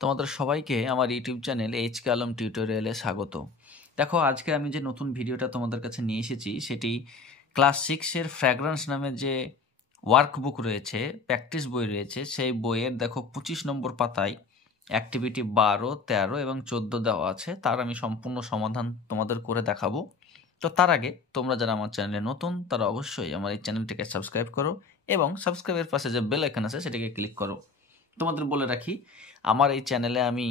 তোমাদের সবাইকে আমার ইউটিউব চ্যানেল এইচকে আলম টিউটোরিয়ালে স্বাগত। দেখো, আজকে আমি যে নতুন ভিডিওটা তোমাদের কাছে নিয়ে এসেছি সেটি ক্লাস 6-এর ফ্র্যাগ্রান্স নামে যে ওয়ার্কবুক রয়েছে, প্র্যাকটিস বই রয়েছে, সেই বইয়ের দেখো 25 নম্বর পাতায় অ্যাক্টিভিটি 12, 13 এবং 14 দেওয়া আছে। তার আমি সম্পূর্ণ সমাধান তোমাদের করে দেখাবো। তো তার আগে তোমরা যারা আমার চ্যানেলে নতুন তারা অবশ্যই আমার এই চ্যানেলটিকে সাবস্ক্রাইব করো এবং সাবস্ক্রাইবের পাশে যে বেল আইকন আছে সেটাকে ক্লিক করো। তোমাদের বলে রাখি, আমার এই চ্যানেলে আমি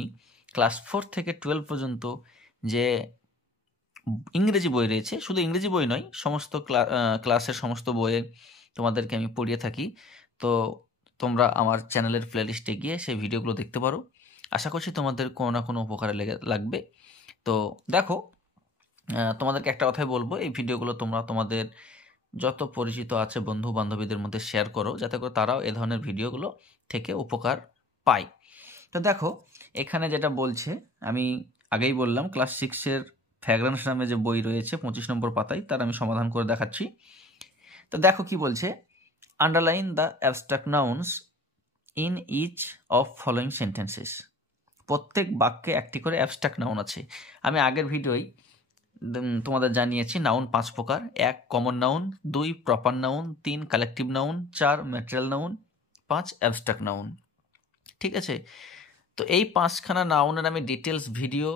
ক্লাস 4 থেকে 12 পর্যন্ত যে ইংরেজি বই রয়েছে, শুধু ইংরেজি বই নয়, সমস্ত ক্লাসের সমস্ত বইয়ে তোমাদেরকে আমি পড়িয়ে থাকি। তো তোমরা আমার চ্যানেলের প্লেলিস্টে গিয়ে সেই ভিডিওগুলো দেখতে পারো। আশা করছি তোমাদের কোনো না কোনো উপকারে লাগবে। তো দেখো, তোমাদেরকে একটা কথাই বলবো, এই ভিডিওগুলো তোমরা তোমাদের যত পরিচিত আছে বন্ধু বান্ধবীদের মধ্যে শেয়ার করো, যাতে করে তারাও এ ধরনের ভিডিওগুলো থেকে উপকার পায়। তো দেখো, এখানে যেটা বলছে, আমি আগেই বললাম ক্লাস 6-এর ফ্র্যাগ্রান্স নামে যে বই রয়েছে 25 নম্বর পাতায়, তার আমি সমাধান করে দেখাচ্ছি। তো দেখো কি বলছে, underline the abstract nouns in each of following sentences. প্রত্যেক বাক্যে একটি করে অ্যাবস্ট্রাক্ট নাউন আছে। আমি আগের ভিডিওয় তোমাদের জানিয়েছি নাউন 5 প্রকার: 1 common noun, 2 proper noun, 3 collective noun, 4 material noun, 5 abstract noun. ঠিক আছে, তো এই 5খানা নাউনের আমি ডিটেলস ভিডিও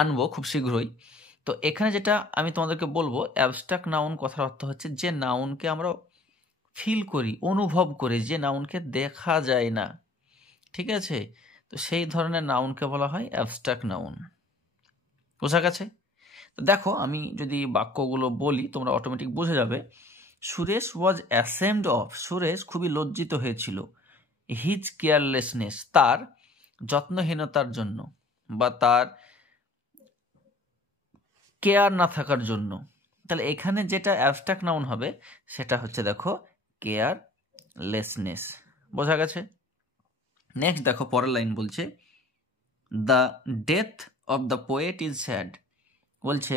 আনবো খুব শীঘ্রই। তো এখানে যেটা আমি তোমাদেরকে বলবো, অ্যাবস্ট্রাক্ট নাউন কথার অর্থ হচ্ছে যে নাউনকে আমরা ফিল করি, অনুভব করি, যে নাউনকে দেখা যায় না। ঠিক আছে, তো সেই ধরনের নাউনকে বলা হয় অ্যাবস্ট্রাক্ট নাউন। বোঝা গেছে? তো দেখো, আমি যদি বাক্যগুলো বলি তোমরা অটোমেটিক বুঝে যাবে। সুরেশ ওয়াজ অ্যাসেমড অফ, সুরেশ খুবই লজ্জিত হয়েছিল, হিজ কেয়ারলেসনেস, তার যত্নহীনতার জন্য বা তার কেয়ার না থাকার জন্য। তাহলে এখানে যেটা অ্যাবস্ট্রাক্ট নাউন হবে সেটা হচ্ছে দেখো কেয়ারলেসনেস। বোঝা গেছে? নেক্সট দেখো, পরের লাইন বলছে the death of the poet is sad. বলছে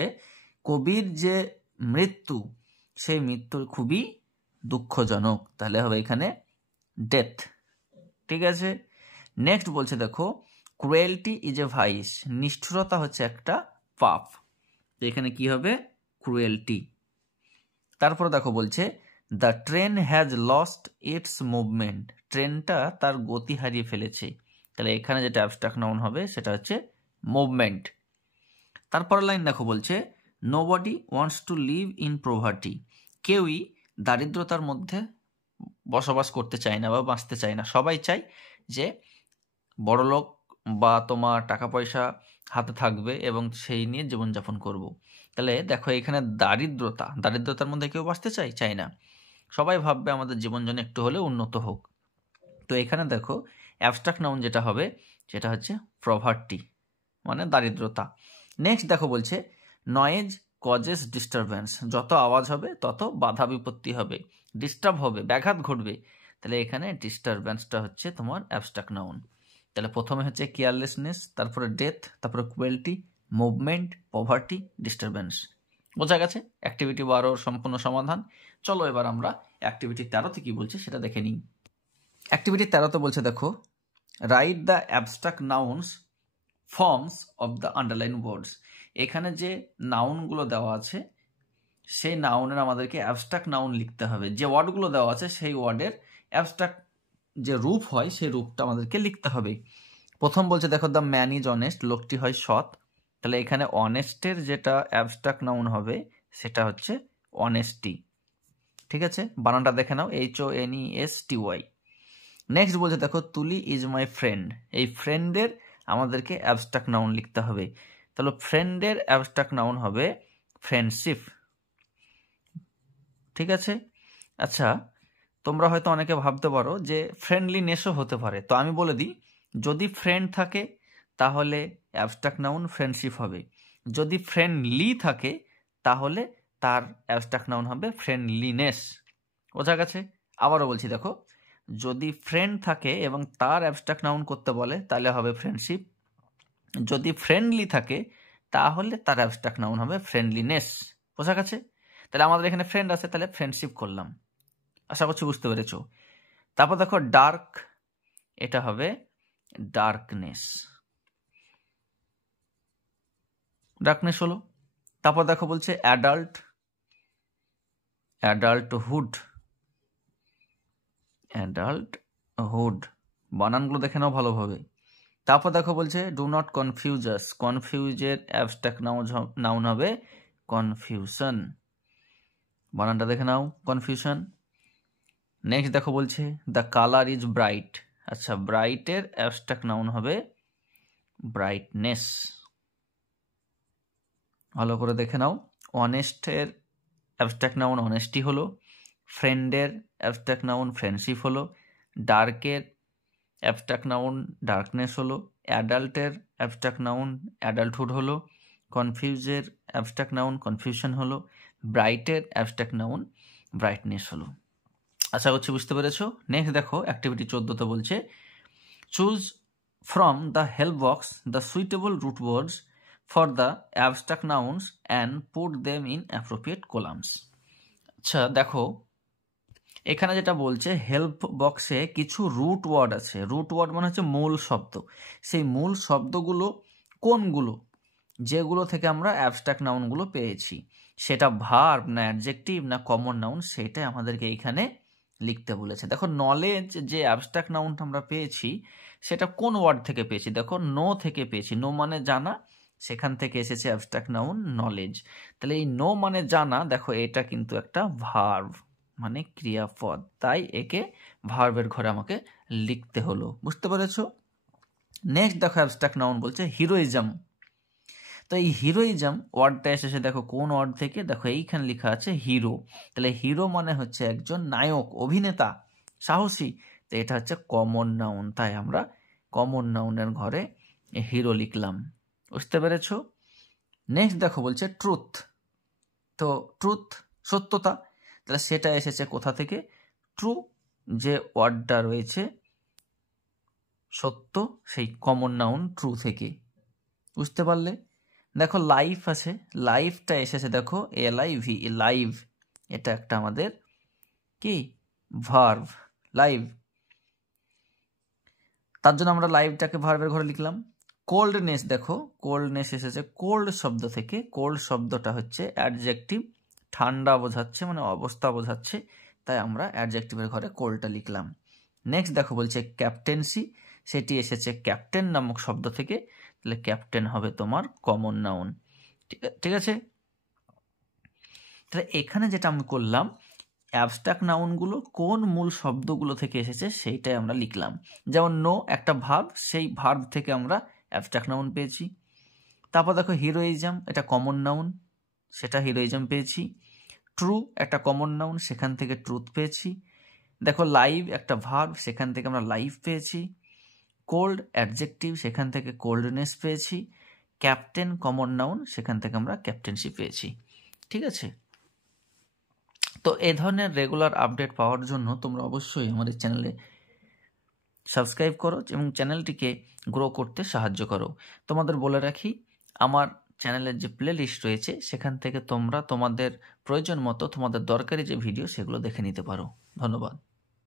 কবির যে মৃত্যু, সেই মৃত্যু খুবই দুঃখজনক। তাহলে হবে এখানে ডেথ। ঠিক আছে, নেক্সট বলছে দেখো ক্রুয়েলটি ইজ এ ভাইস, নিষ্ঠুরতা হচ্ছে একটা পাপ। তো এখানে কি হবে? ক্রুয়েলটি। তারপর দেখো বলছে the train has lost it's movement, ট্রেনটা তার গতি হারিয়ে ফেলেছে। তাহলে এখানে যেটা অ্যাবস্ট্রাক্ট নাউন হবে সেটা হচ্ছে মুভমেন্ট। তারপরের লাইন দেখো বলছে nobody wants to live in poverty, কেউই দারিদ্রতার মধ্যে বসবাস করতে চায় না বা বাঁচতে চায় না। সবাই চায় যে বড়লোক বা তোমার টাকা পয়সা হাতে থাকবে এবং সেই নিয়ে জীবনযাপন করব। তাহলে দেখো এখানে দারিদ্রতার মধ্যে কেউ বাঁচতে চায় না। সবাই ভাববে আমাদের জীবন যেন একটু হলেও উন্নত হোক। তো এখানে দেখো অ্যাবস্ট্রাক্ট নাউন যেটা হবে সেটা হচ্ছে প্রভার্টি, মানে দারিদ্রতা। নেক্সট দেখো বলছে নয়েজ কজেস ডিস্টারবেন্স, যত আওয়াজ হবে তত বাধা বিপত্তি হবে, ডিস্টার্ব হবে, ব্যাঘাত ঘটবে। তাহলে এখানে ডিস্টারবেন্সটা হচ্ছে তোমার অ্যাবস্ট্রাক্ট নাউন। তাহলে প্রথমে হচ্ছে কেয়ারলেসনেস, তারপরে ডেথ, তারপরে ক্রুয়েলটি, মুভমেন্ট, পভার্টি, ডিস্টারবেন্স। বোঝা গেছে? অ্যাক্টিভিটি 12 সম্পূর্ণ সমাধান। চলো এবার আমরা অ্যাক্টিভিটি 13তে কি বলছে সেটা দেখে নিই। অ্যাক্টিভিটি 13তে বলছে দেখো write the abstract nouns forms of the underline words. এখানে যে নাউনগুলো দেওয়া আছে সেই নাউনের আমাদেরকে অ্যাবস্ট্রাক্ট নাউন লিখতে হবে। যে ওয়ার্ডগুলো দেওয়া আছে সেই ওয়ার্ডের অ্যাবস্ট্রাক্ট যে রূপ হয় সেই রূপটা আমাদেরকে লিখতে হবে। প্রথম বলছে দেখো দ্য ম্যান ইজ অনেস্ট, লোকটি হয় সৎ। তাহলে এখানে অনেস্টের যেটা অ্যাবস্ট্রাক্ট নাউন হবে সেটা হচ্ছে অনেস্টি। ঠিক আছে, বানানটা দেখে নাও, HONESTY। নেক্সট বলছে দেখো তুলি ইজ মাই ফ্রেন্ড, এই ফ্রেন্ডের আমাদেরকে অ্যাবস্ট্রাক্ট নাউন লিখতে হবে। তাহলে ফ্রেন্ডের অ্যাবস্ট্রাক্ট নাউন হবে ফ্রেন্ডশিপ। ঠিক আছে, আচ্ছা তোমরা হয়তো অনেকে ভাবতে পারো যে ফ্রেন্ডলিনেসও হতে পারে। তো আমি বলে দিই, যদি ফ্রেন্ড থাকে তাহলে অ্যাবস্ট্রাক্ট নাউন ফ্রেন্ডশিপ হবে, যদি ফ্রেন্ডলি থাকে তাহলে তার অ্যাবস্ট্রাক্ট নাউন হবে ফ্রেন্ডলিনেস। বোঝা গেছে? আবারও বলছি দেখো, যদি ফ্রেন্ড থাকে এবং তার অ্যাবস্ট্রাক্ট নাউন করতে বলে তাহলে হবে ফ্রেন্ডশিপ, যদি ফ্রেন্ডলি থাকে তাহলে তার অ্যাবস্ট্রাক্ট নাউন হবে ফ্রেন্ডলিনেস। বোঝা গেছে? তাহলে আমাদের এখানে ফ্রেন্ড আছে, তাহলে ফ্রেন্ডশিপ করলাম। আশা করছি বুঝতে পেরেছো। তারপর দেখো ডার্ক, এটা হবে ডার্কনেস, ডার্কনেস হলো। তারপর দেখো বলছে অ্যাডাল্ট, অ্যাডাল্টহুড, অ্যাডাল্টহুড, বানানগুলো দেখে নাও ভালোভাবে। তারপর দেখো বলছে ডু নট কনফিউজ আস, কনফিউজের অ্যাবস্ট্রাক্ট নাউন হবে কনফিউশন, বানানটা দেখে নাও কনফিউশন। নেক্সট দেখো বলছে দ্য কালার ইজ ব্রাইট, আচ্ছা ব্রাইটের অ্যাবস্ট্রাক্ট নাউন হবে ব্রাইটনেস, ভালো করে দেখে নাও। অনেস্টের অ্যাবস্ট্রাক্ট নাউন অনেস্টি হলো, ফ্রেন্ডের অ্যাবস্ট্রাক্ট নাউন ফ্রেন্ডশিপ হলো, ডার্কের অ্যাবস্ট্রাক্ট নাউন ডার্কনেস হলো, অ্যাডাল্টের অ্যাবস্ট্রাক্ট নাউন অ্যাডাল্টহুড হলো, কনফিউজের অ্যাবস্ট্রাক্ট নাউন কনফিউশন হলো, ব্রাইটের অ্যাবস্ট্রাক্ট নাউন ব্রাইটনেস হলো। আশা করছি বুঝতে পেরেছো। নেক্সট দেখো অ্যাক্টিভিটি 14তে বলছে choose from the help box the suitable root words for the abstract nouns and put them in appropriate columns. আচ্ছা দেখো এখানে যেটা বলছে হেল্প বক্সে কিছু রুট ওয়ার্ড আছে, রুট ওয়ার্ড মানে হচ্ছে মূল শব্দ, সেই মূল শব্দগুলো কোনগুলো, যেগুলো থেকে আমরা অ্যাবস্ট্রাক্ট নাউনগুলো পেয়েছি, সেটা ভার্ব না অ্যাডজেক্টিভ না কমন নাউন, সেটাই আমাদেরকে এইখানে লিখতে বলেছে। দেখো নলেজ যে অ্যাবস্ট্রাক্ট নাউনটা আমরা পেয়েছি সেটা কোন ওয়ার্ড থেকে পেয়েছি, দেখো নো থেকে পেয়েছি, নো মানে জানা, সেখান থেকে এসেছে অ্যাবস্ট্রাক্ট নাউন নলেজ। তাহলে এই নো মানে জানা, দেখো এটা কিন্তু একটা ভার্ব মানে ক্রিয়াপদ, তাই একে ভার্বের ঘরে আমাকে লিখতে হলো, বুঝতে পেরেছো। নেক্সট দেখো অ্যাবস্ট্রাক্ট নাউন বলছে হিরোইজম, তো এই হিরোইজম ওয়ার্ডটা এসেছে দেখো কোন ওয়ার্ড থেকে, দেখো এইখানে লেখা আছে হিরো, তাহলে হিরো মানে হচ্ছে একজন নায়ক, অভিনেতা, সাহসী, তো এটা হচ্ছে কমন নাউন, তাই আমরা কমন নাউনের ঘরে হিরো লিখলাম, বুঝতে পেরেছো। নেক্সট দেখো বলছে ট্রুথ, তো ট্রুথ সত্যতা, তাহলে সেটা এসেছে কোথা থেকে, ট্রু যে ওয়ার্ডটা রয়েছে সত্য, সেই কমন নাউন ট্রু থেকে, বুঝতে পারলে। দেখো লাইফ আছে, লাইফটা এসেছে দেখো LIV, লাইভ, এটা একটা আমাদের কি ভার্ব লাইভ, তার জন্য আমরা লাইভটাকে ভার্বের ঘরে লিখলাম। কোল্ডনেস, দেখো কোল্ডনেস এসেছে কোল্ড শব্দ থেকে, কোল্ড শব্দটা হচ্ছে অ্যাডজেক্টিভ, ঠান্ডা বোঝাচ্ছে মানে অবস্থা বোঝাচ্ছে, তাই আমরা অ্যাডজেক্টিভের ঘরে কোল্ডটা লিখলাম। নেক্সট দেখো বলছে ক্যাপ্টেন্সি, সেটি এসেছে ক্যাপ্টেন নামক শব্দ থেকে, তাহলে ক্যাপ্টেন হবে তোমার কমন নাউন, ঠিক আছে। তাহলে এখানে যেটা আমি করলাম অ্যাবস্ট্রাক্ট নাউনগুলো কোন মূল শব্দগুলো থেকে এসেছে সেইটাই আমরা লিখলাম। যেমন নো একটা ভার্ব, সেই ভার্ব থেকে আমরা অ্যাবস্ট্রাক্ট নাউন পেয়েছি। তারপর দেখো হিরোইজম, এটা কমন নাউন, সেটা হিরোইজম পেয়েছি। ট্রু একটা কমন নাউন, সেখান থেকে ট্রুথ পেয়েছি। দেখো লাইভ একটা ভার্ব, সেখান থেকে আমরা লাইভ পেয়েছি। কোল্ড অ্যাডজেক্টিভ, সেখান থেকে কোল্ডনেস পেয়েছি। ক্যাপ্টেন কমন নাউন, সেখান থেকে আমরা ক্যাপ্টেন্সি পেয়েছি, ঠিক আছে। তো এই ধরনের রেগুলার আপডেট পাওয়ার জন্য তোমরা অবশ্যই আমাদের চ্যানেলে সাবস্ক্রাইব করো এবং চ্যানেলটিকে গ্রো করতে সাহায্য করো। তোমাদের বলে রাখি আমার চ্যানেলের যে প্লে লিস্ট রয়েছে সেখান থেকে তোমরা তোমাদের প্রয়োজন মতো তোমাদের দরকারি যে ভিডিও সেগুলো দেখে নিতে পারো। ধন্যবাদ।